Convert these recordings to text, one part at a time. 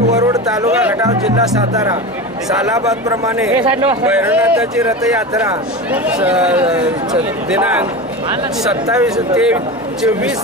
वरुड तालुका खटाव जिल्हा सातारा सालाबाद प्रमाणे भैरवनाथाची रथयात्रा दिनांक 27 ते 24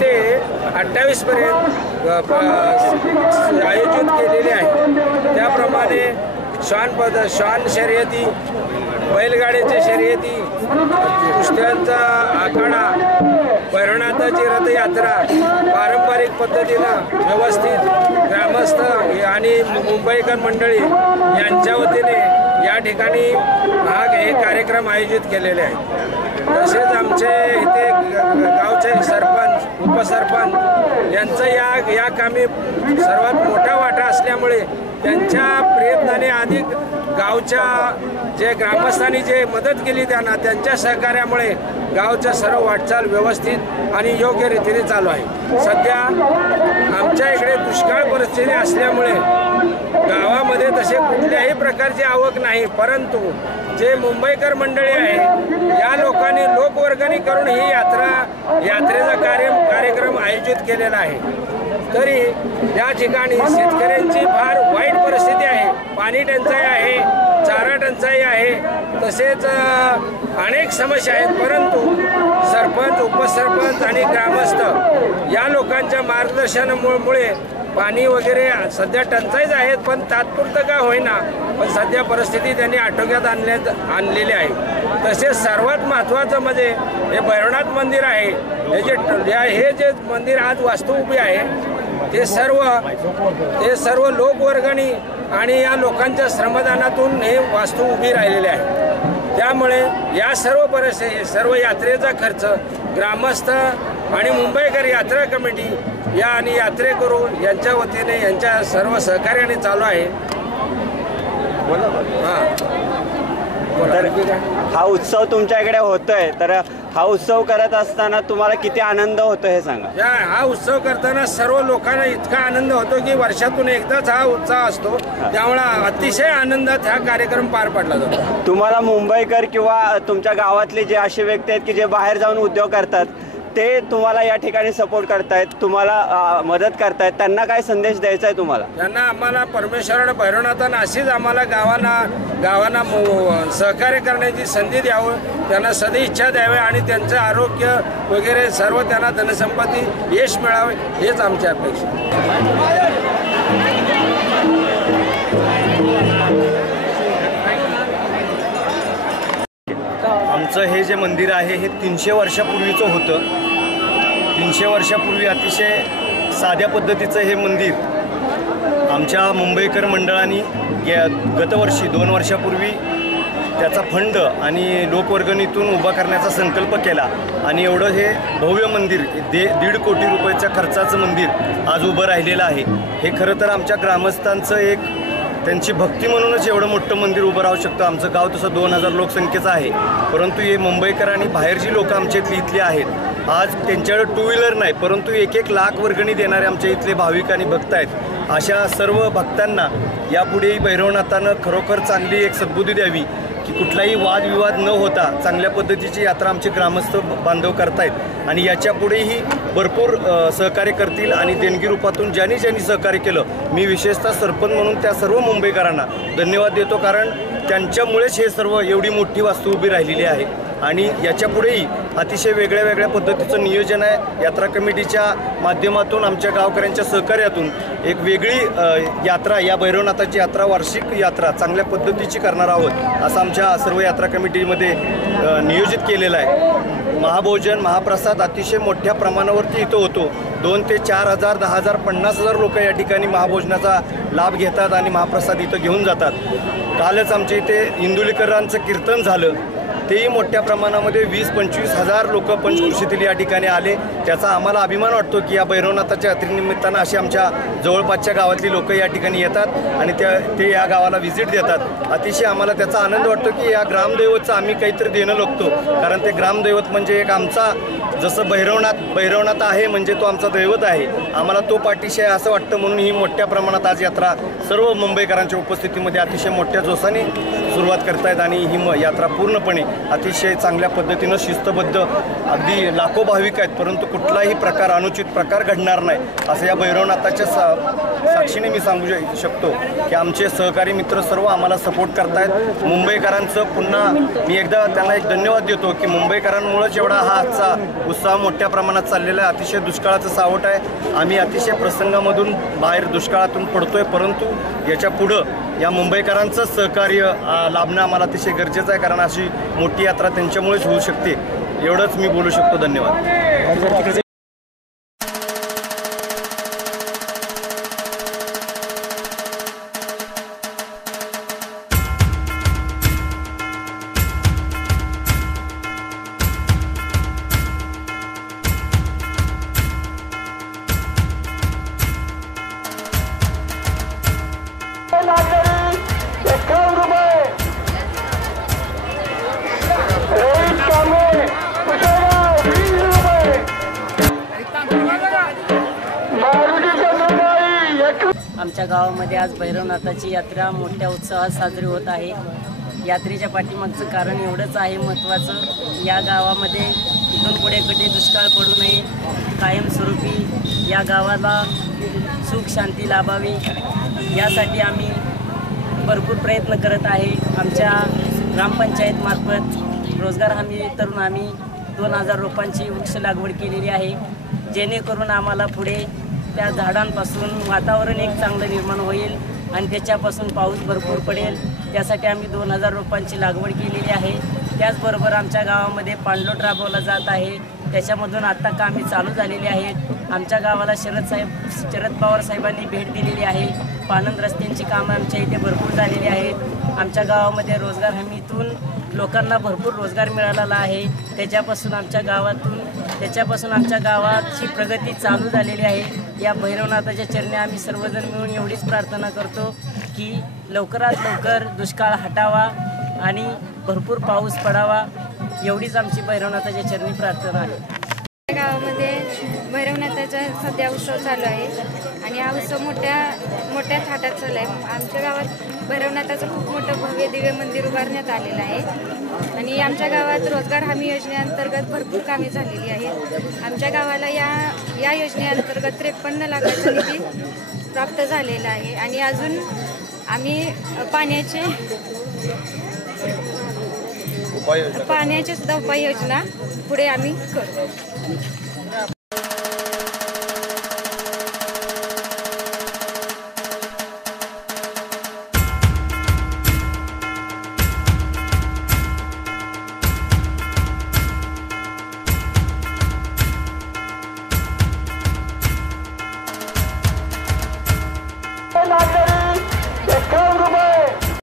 ते 28 पर्यंत आयोजित केलेले आहे। त्याप्रमाणे श्वान शर्यती, बैलगाड्याच्या शर्यती, कुस्त्यांचा आखाडा, भैरवनाथाची रथयात्रा पारंपरिक पद्धतीनं व्यवस्थित ग्रामस्थ आणि मुंबईकर मंडळी यांच्या वतीने या ठिकाणी हे कार्यक्रम आयोजित केलेले आहेत। तसेच आमचे इथे गावचे सरपंच, उपसरपंच यांचं या कामी सर्वात मोठा वाटा असल्यामुळे त्यांच्या प्रयत्नाने अधिक गावच्या जे ग्रामस्थांनी जे मदत केली त्यांना, त्यांच्या सहकार्यामुळे गावचं सर्व वाटचाल व्यवस्थित आणि योग्य रीतीने चालू आहे। सध्या आमच्या इकडे दुष्काळ परिस्थिती असल्यामुळे गावामध्ये तसे कुठल्याही प्रकारची आवक नाही, परंतु जे मुंबईकर मंडळी आहे या लोकांनी लोकवर्गणी करून ही यात्रेचा कार्यक्रम आयोजित केलेला आहे। तरी या ठिकाणी शेतकऱ्यांची फार वाईट परिस्थिती आहे, पाणी टंचाई आहे, चारा टंचाई आहे, तसेच अनेक समस्या आहेत, परंतु सरपंच, उपसरपंच आणि ग्रामस्थ या लोकांच्या मार्गदर्शनामुळे पाणी वगैरे सध्या टंचाईच आहेत, पण तात्पुरतं का होईना पण सध्या परिस्थिती त्यांनी आटोक्यात आणलेली आहे। तसेच सर्वात महत्त्वाचं म्हणजे हे भैरवनाथ मंदिर आहे, हे जे मंदिर आज वास्तू उभी आहे ते सर्व लोकवर्गणी आणि या लोकांच्या श्रमदानातून हे वास्तू उभी राहिलेले आहे। त्यामुळे या सर्व यात्रेचा खर्च ग्रामस्थ आणि मुंबईकर यात्रा कमिटी या आणि यात्रेकरू यांच्या वतीने यांच्या सर्व सहकार्याने चालू आहे। हा उत्सव तुमच्याकडे होतोय, तर हा उत्सव करत असताना तुम्हाला किती आनंद होतो हे सांगा। हा उत्सव करताना सर्व लोकांना इतका आनंद होतो की वर्षातून एकदाच हा उत्सव असतो, त्यामुळे अतिशय आनंदात हा कार्यक्रम पार पडला जातो। तुम्हाला मुंबईकर किंवा तुमच्या गावातले जे असे व्यक्ती आहेत की जे बाहेर जाऊन उद्योग करतात ते तुम्हाला या ठिकाणी सपोर्ट करतायत, तुम्हाला मदत करतायत, त्यांना काय संदेश द्यायचा आहे तुम्हाला? त्यांना आम्हाला परमेश्वरानं भैरवनाथानं अशीच आम्हाला गावांना सहकार्य करण्याची संधी द्यावं, त्यांना सदिच्छा द्यावे आणि त्यांचं आरोग्य वगैरे सर्व त्यांना धनसंपत्ती यश मिळावे हेच आमची अपेक्षा। आमचं हे जे मंदिर आहे हे 300 वर्षापूर्वीचं होतं। 300 वर्षापूर्वी अतिशय साध्या पद्धतीचं हे मंदिर आमच्या मुंबईकर मंडळांनी गतवर्षी 2 वर्षापूर्वी त्याचा फंड आणि लोकवर्गणीतून उभा करण्याचा संकल्प केला आणि एवढं हे भव्य मंदिर 1.5 कोटी रुपयाच्या खर्चाचं मंदिर आज उभं राहिलेलं आहे। हे खरं तर आमच्या ग्रामस्थांचं एक त्यांची भक्ती म्हणूनच एवढं मोठं मंदिर उभं राहू शकतं। आमचं गाव तसं 2000 लोकसंख्येचं आहे, परंतु हे मुंबईकर आणि बाहेरची लोक आमच्या इथले आहेत। आज त्यांच्याकडे 2 व्हीलर नाही, परंतु 1-1 लाख वर्गणी देणारे आमच्या इथले भाविक आणि भक्त आहेत। अशा सर्व भक्तांना यापुढेही भैरवनाथानं खरोखर चांगली एक सद्बुद्धी द्यावी की कुठलाही वादविवाद न होता चांगल्या पद्धतीची यात्रा आमचे ग्रामस्थ बांधव करतायत आणि याच्या पुढेही भरपूर सहकार्य करतील आणि देणगी रूपातून ज्यांनी ज्यांनी सहकार्य केलं, मी विशेषतः सरपंच म्हणून त्या सर्व मुंबईकरांना धन्यवाद देतो, कारण त्यांच्यामुळेच हे सर्व एवढी मोठी वास्तू उभी राहिलेली आहे. आणि याच्यापुढेही अतिशय वेगळ्या वेगळ्या पद्धतीचं नियोजन आहे. यात्रा कमिटीच्या माध्यमातून आमच्या गावकऱ्यांच्या सहकार्यातून एक वेगळी यात्रा, या भैरवनाथाची यात्रा, वार्षिक यात्रा चांगल्या पद्धतीची करणार आहोत असं आमच्या सर्व यात्रा कमिटीमध्ये नियोजित केलेलं आहे. महाभोजन, महाप्रसाद अतिशय मोठ्या प्रमाणावरती इथं होतो. 2 ते 4,000, 10,000, 50,000 लोक या ठिकाणी महाभोजनाचा लाभ घेतात आणि महाप्रसाद इथं घेऊन जातात. कालच आमच्या इथे इंदुलीकरांचं कीर्तन झालं, तेही मोठ्या प्रमाणामध्ये 20-25 हजार लोक पंचकृषीतील या ठिकाणी आले. त्याचा आम्हाला अभिमान वाटतो की या भैरवनाथाच्या यात्रेनिमित्तानं अशी आमच्या जवळपासच्या गावातली लोक या ठिकाणी येतात आणि ते या गावाला व्हिजिट देतात. अतिशय आम्हाला त्याचा आनंद वाटतो की या ग्रामदैवतचं आम्ही काहीतरी देणं लागतो, कारण ते ग्रामदैवत म्हणजे एक आमचा, जसं भैरवनाथ आहे म्हणजे तो आमचा दैवत आहे, आम्हाला तो पाठीशी आहे असं वाटतं. म्हणून ही मोठ्या प्रमाणात आज यात्रा सर्व मुंबईकरांच्या उपस्थितीमध्ये अतिशय मोठ्या जोशाने सुरुवात करतायत आणि ही यात्रा पूर्णपणे अतिशय चांगल्या पद्धतीनं शिस्तबद्ध, अगदी लाखो भाविक आहेत, परंतु कुठलाही प्रकार, अनुचित प्रकार घडणार नाही असं या भैरवनाथाच्या साक्षीने मी सांगू शकतो की आमचे सहकारी मित्र सर्व आम्हाला सपोर्ट करतायत. मुंबईकरांचं पुन्हा मी एकदा त्यांना एक धन्यवाद देतो की मुंबईकरांमुळेच एवढा हा आजचा उत्साह मोठ्या प्रमाणात चाललेला आहे. अतिशय दुष्काळाचं सावट आहे, आम्ही अतिशय प्रसंगामधून बाहेर दुष्काळातून पडतोय, परंतु याच्या पुढं या मुंबईकरांचं सहकार्य लाभणं आम्हाला अतिशय गरजेचं आहे, कारण अशी मोठी यात्रा त्यांच्यामुळेच होऊ शकते. एवढंच मी बोलू शकतो. धन्यवाद. आमच्या गावामध्ये आज भैरवनाथाची यात्रा मोठ्या उत्साहात साजरी होत आहे. यात्रेच्या पाठीमागचं कारण एवढंच आहे महत्त्वाचं, या गावामध्ये इथून पुढे कधी दुष्काळ पडू नये, कायमस्वरूपी या गावाला सुख शांती लाभावी यासाठी आम्ही भरपूर प्रयत्न करत आहे. आमच्या ग्रामपंचायतमार्फत रोजगार हमी तरुण आम्ही 2,000 रोपांची वृक्ष लागवड केलेली आहे, जेणेकरून आम्हाला पुढे त्या झाडांपासून वातावरण एक चांगलं निर्माण होईल आणि त्याच्यापासून पाऊस भरपूर पडेल. त्यासाठी आम्ही 2,000 रोपांची लागवड केलेली आहे. त्याचबरोबर आमच्या गावामध्ये पाणलोट राबवला जात आहे, त्याच्यामधून आत्ता कामे चालू झालेली आहेत. आमच्या गावाला शरद पवार साहेबांनी भेट दिलेली आहे. पाणंद रस्त्यांची कामं आमच्या इथे भरपूर झालेली आहेत. आमच्या गावामध्ये रोजगार हमीतून लोकांना भरपूर रोजगार मिळालेला आहे. त्याच्यापासून आमच्या गावाची प्रगती चालू झालेली आहे. या भैरवनाथाच्या चरणी आम्ही सर्वजण मिळून एवढीच प्रार्थना करतो की लवकरात लवकर दुष्काळ हटावा आणि भरपूर पाऊस पडावा, एवढीच आमची भैरवनाथाच्या चरणी प्रार्थना आहे. गावामध्ये भैरवनाथाचा सध्या उत्सव चालू आहे आणि हा उत्सव मोठ्या थाटात चालू आहे. आमच्या गावात भैरवनाथाचं खूप मोठं भव्य दिव्य मंदिर उभारण्यात आलेलं आहे आणि आमच्या गावात रोजगार हमी योजनेअंतर्गत भरपूर कामे झालेली आहेत. आमच्या गावाला या योजनेअंतर्गत 53 लाखाचा निधी प्राप्त झालेला आहे आणि अजून आम्ही पाण्याची सुद्धा उपाययोजना पुढे आम्ही करू.